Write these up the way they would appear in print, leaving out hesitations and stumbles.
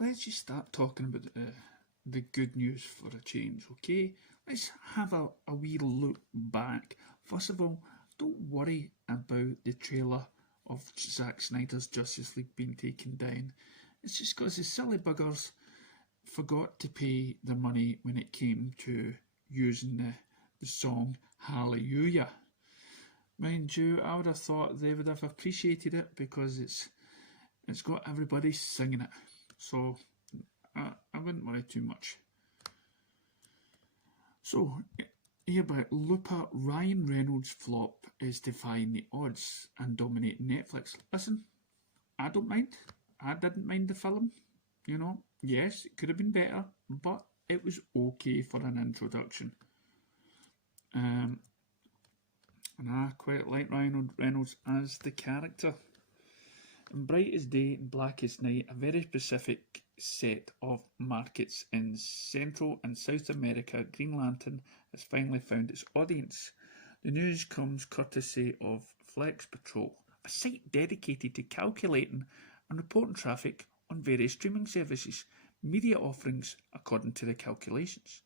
let's just start talking about the good news for a change, okay? Let's have a wee look back. First of all, don't worry about the trailer of Zack Snyder's Justice League being taken down. It's just because the silly buggers forgot to pay their money when it came to using the song Hallelujah. Mind you, I would have thought they would have appreciated it because it's got everybody singing it. So I wouldn't worry too much. So, hereby, Looper Ryan Reynolds' flop is defying the odds and dominating Netflix. Listen, I don't mind. I didn't mind the film. You know, yes, it could have been better, but it was okay for an introduction. And I quite like Ryan Reynolds as the character. In Bright as Day and Black as Night, a very specific set of markets in Central and South America, Green Lantern has finally found its audience. The news comes courtesy of Flex Patrol, a site dedicated to calculating and reporting traffic on various streaming services, media offerings according to the calculations.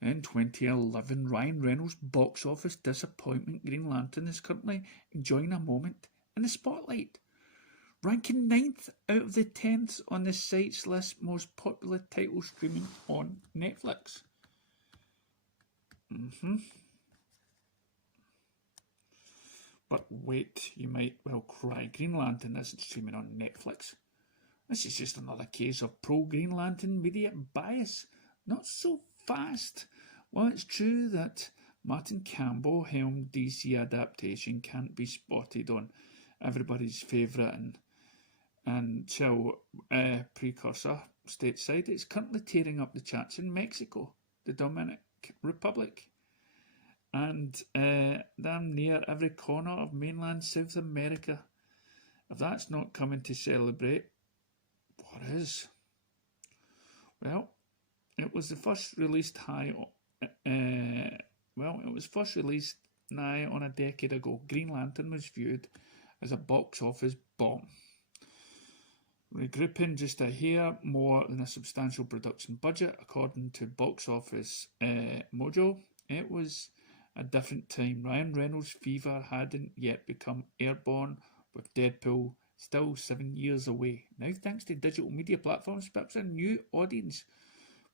In 2011, Ryan Reynolds' box office disappointment Green Lantern is currently enjoying a moment in the spotlight, ranking 9th out of the 10th on the site's list most popular titles streaming on Netflix. But wait, you might well cry, Green Lantern isn't streaming on Netflix. This is just another case of pro-Green Lantern media bias. Not so fast. While it's true that Martin Campbell helmed DC adaptation can't be spotted on everybody's favourite and chill precursor stateside, it's currently tearing up the charts in Mexico, the Dominican Republic, and damn near every corner of mainland South America. If that's not coming to celebrate, what is? Well, it was the first released high. It was first released nigh on a decade ago. Green Lantern was viewed as a box office bomb, regrouping just a hair more than a substantial production budget, according to Box Office Mojo. It was a different time. Ryan Reynolds' fever hadn't yet become airborne, with Deadpool still 7 years away. Now, thanks to digital media platforms, perhaps a new audience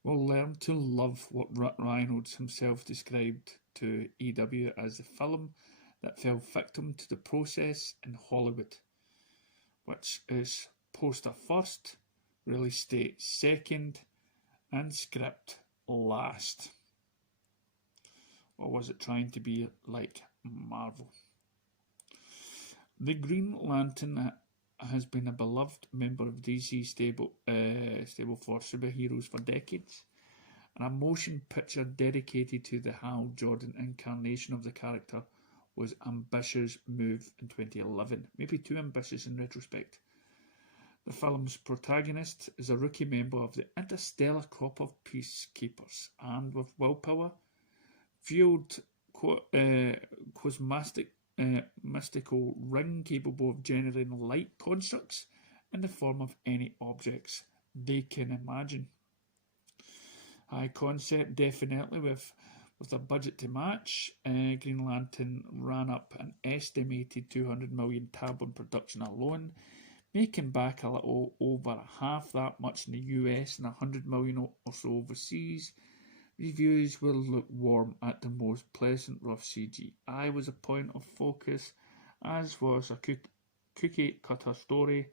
will learn to love what Reynolds himself described to EW as the film that fell victim to the process in Hollywood, which is poster first, release date second, and script last. Or was it trying to be like Marvel? The Green Lantern has been a beloved member of DC stable for superheroes for decades, and a motion picture dedicated to the Hal Jordan incarnation of the character was ambitious move in 2011, maybe too ambitious in retrospect. The film's protagonist is a rookie member of the interstellar crop of peacekeepers, armed with willpower, fueled mystical ring capable of generating light constructs in the form of any objects they can imagine. High concept, definitely, with a budget to match. Green Lantern ran up an estimated 200 million tab on production alone, making back a little over half that much in the US and 100 million or so overseas. Reviews were lukewarm at the most. Pleasant rough CGI was a point of focus, as was a cookie cutter story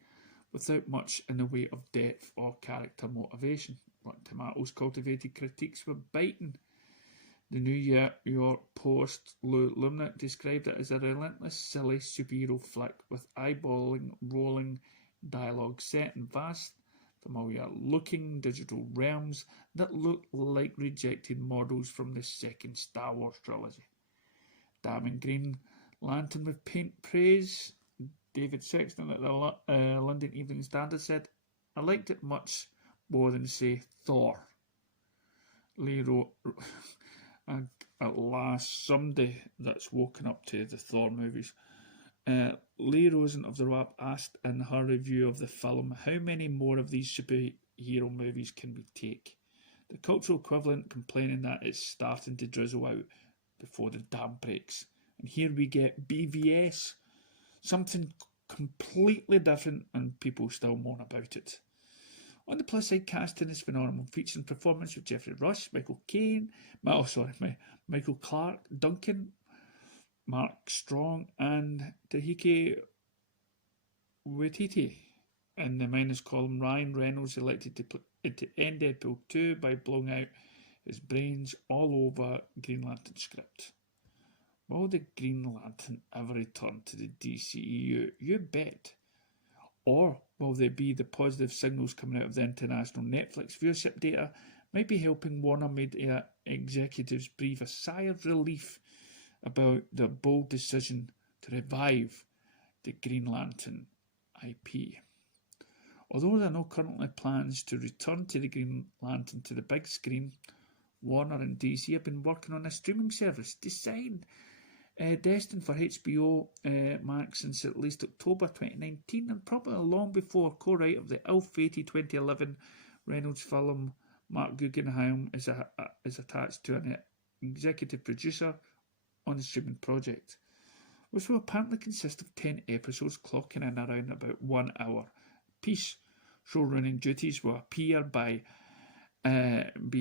without much in the way of depth or character motivation. Rotten Tomatoes cultivated critiques were biting. The New York Post Lou Lumnick described it as a relentless, silly superhero flick with eyeballing, rolling dialogue set in vast, familiar-looking digital realms that look like rejected models from the second Star Wars trilogy. Damning Green Lantern with paint praise. David Sexton at the London Evening Standard said, "I liked it much more than, say, Thor." Lee wrote, at last, somebody that's woken up to the Thor movies. Lee Rosen of The Wrap asked in her review of the film, how many more of these hero movies can we take? The cultural equivalent complaining that it's starting to drizzle out before the dam breaks. And here we get BVS, something completely different, and people still moan about it. On the plus side, casting is phenomenal, featuring performance with Geoffrey Rush, Michael Clarke Duncan, Mark Strong, and Taika Waititi. In the minus column, Ryan Reynolds elected to end Deadpool 2 by blowing out his brains all over Green Lantern script. Will the Green Lantern ever return to the DCEU? You bet. Or will there be the positive signals coming out of the international Netflix viewership data might be helping Warner Media executives breathe a sigh of relief about their bold decision to revive the Green Lantern IP? Although there are no currently plans to return to the Green Lantern to the big screen, Warner and DC have been working on a streaming service destined for HBO Max since at least October 2019, and probably long before co-writer of the ill-fated 2011 Reynolds film Mark Guggenheim is attached to an executive producer on the streaming project, which will apparently consist of 10 episodes clocking in around about 1 hour piece. Showrunning duties will be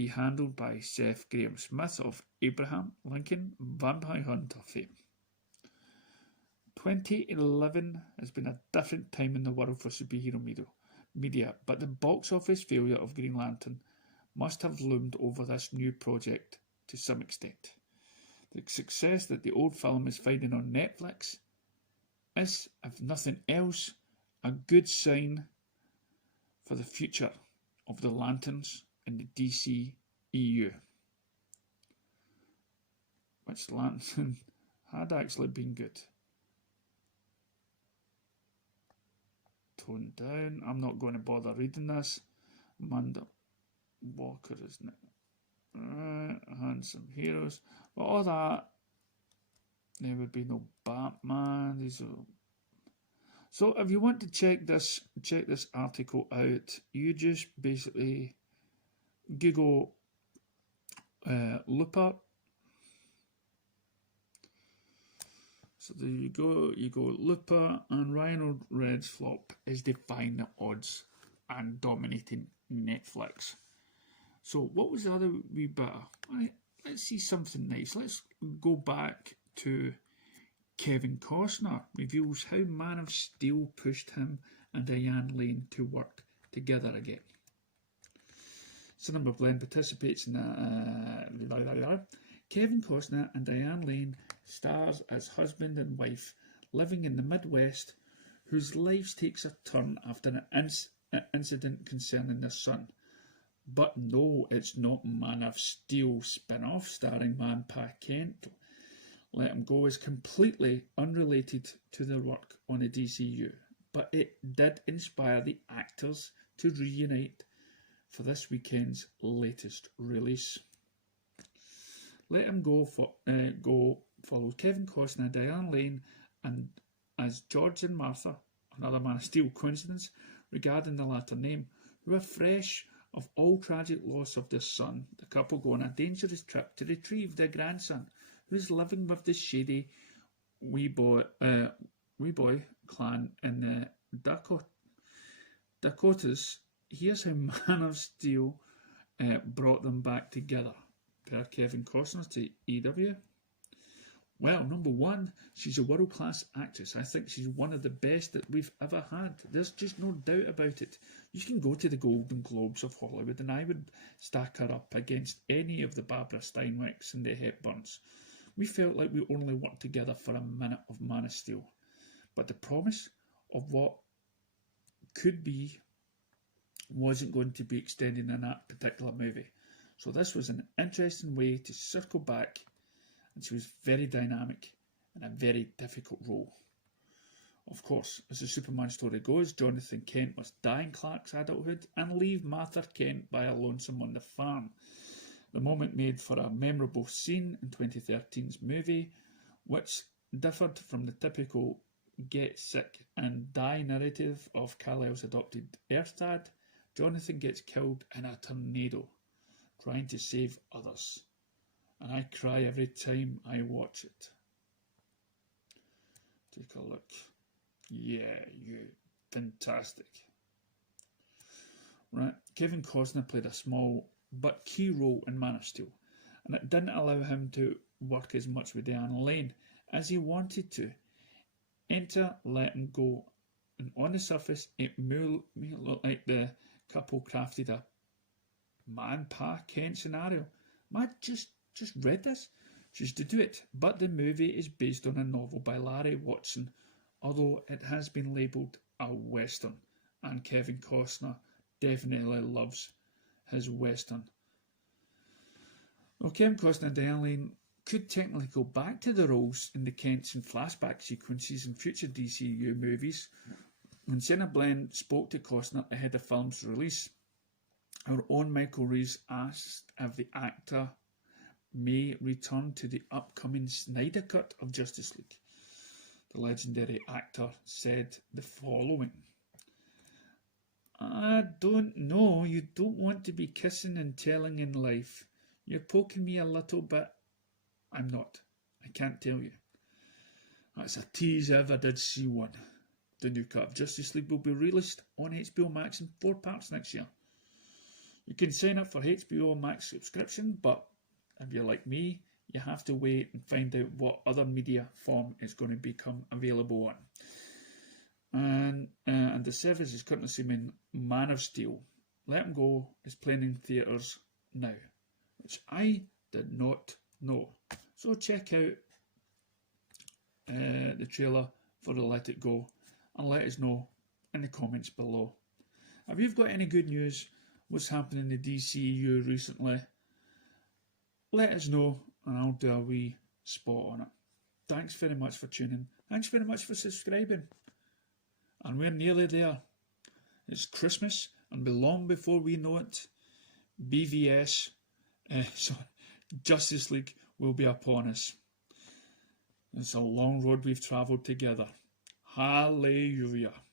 handled by Seth Grahame-Smith of Abraham Lincoln Vampire Hunter fame. 2011 has been a different time in the world for superhero media, but the box office failure of Green Lantern must have loomed over this new project to some extent. The success that the old film is finding on Netflix is, if nothing else, a good sign for the future of the Lanterns in the DCEU, which Lantern had actually been good. Tone down. I'm not going to bother reading this. Amanda Walker, isn't it? Handsome heroes. But all that, there would be no Batman. These are... So if you want to check this article out, you just basically Google Looper. So there you go Looper, and Ryan Reynolds' flop is defying the odds and dominating Netflix. So what was the other wee bit? Let's see something nice. Let's go back to Kevin Costner reveals how Man of Steel pushed him and Diane Lane to work together again. Cinema Blend participates in Kevin Costner and Diane Lane stars as husband and wife living in the Midwest, whose lives takes a turn after an incident concerning their son. But no, it's not Man of Steel spin-off starring Manpa Kent. Let Him Go is completely unrelated to their work on the DCU, but it did inspire the actors to reunite for this weekend's latest release. Let Him Go follows Kevin Costner and Diane Lane and as George and Martha, another Man of Steel coincidence regarding the latter name, who are fresh of all tragic loss of their son. The couple go on a dangerous trip to retrieve their grandson, who is living with the shady wee boy clan in the Dakotas. Here's how Man of Steel brought them back together, per Kevin Costner to EW. Well, number one, she's a world-class actress. I think she's one of the best that we've ever had. There's just no doubt about it. You can go to the Golden Globes of Hollywood and I would stack her up against any of the Barbara Steinwecks and the Hepburns. We felt like we only worked together for a minute of Man of Steel, but the promise of what could be wasn't going to be extended in that particular movie. So this was an interesting way to circle back, and she was very dynamic in a very difficult role. Of course, as the Superman story goes, Jonathan Kent must die in Clark's adulthood and leave Martha Kent by a lonesome on the farm. The moment made for a memorable scene in 2013's movie, which differed from the typical get sick and die narrative of Kal-El's adopted Earth dad, Jonathan gets killed in a tornado trying to save others, and I cry every time I watch it. Take a look. Yeah, fantastic. Right, Kevin Costner played a small but key role in Man of Steel, and it didn't allow him to work as much with Diana Lane as he wanted to. Enter Let 'Em Go, and on the surface it may look like the couple crafted a man-pa-Ken scenario. Matt just read this, just to do it, but the movie is based on a novel by Larry Watson, although it has been labelled a western, and Kevin Costner definitely loves his western. Well, Kevin Costner and Diane Lane could technically go back to the roles in the Kents and flashback sequences in future DCU movies. When Sienna Blaine spoke to Costner ahead of the film's release, our own Michael Reeves asked if the actor may return to the upcoming Snyder Cut of Justice League. The legendary actor said the following: "I don't know, you don't want to be kissing and telling in life. You're poking me a little bit. I'm not. I can't tell you. That's a tease if I ever did see one. The new cut of Justice League will be released on HBO Max in 4 parts next year. You can sign up for HBO Max subscription, but if you're like me, you have to wait and find out what other media form it's going to become available on. And the service is currently streaming Man of Steel. Let 'Em Go is playing in theatres now, which I did not know. So check out the trailer for the Let It Go and let us know in the comments below. If you've got any good news, what's happening in the DCU recently, let us know and I'll do a wee spot on it. Thanks very much for tuning. Thanks very much for subscribing. And we're nearly there. It's Christmas, and long before we know it, Justice League will be upon us. It's a long road we've travelled together. Hallelujah.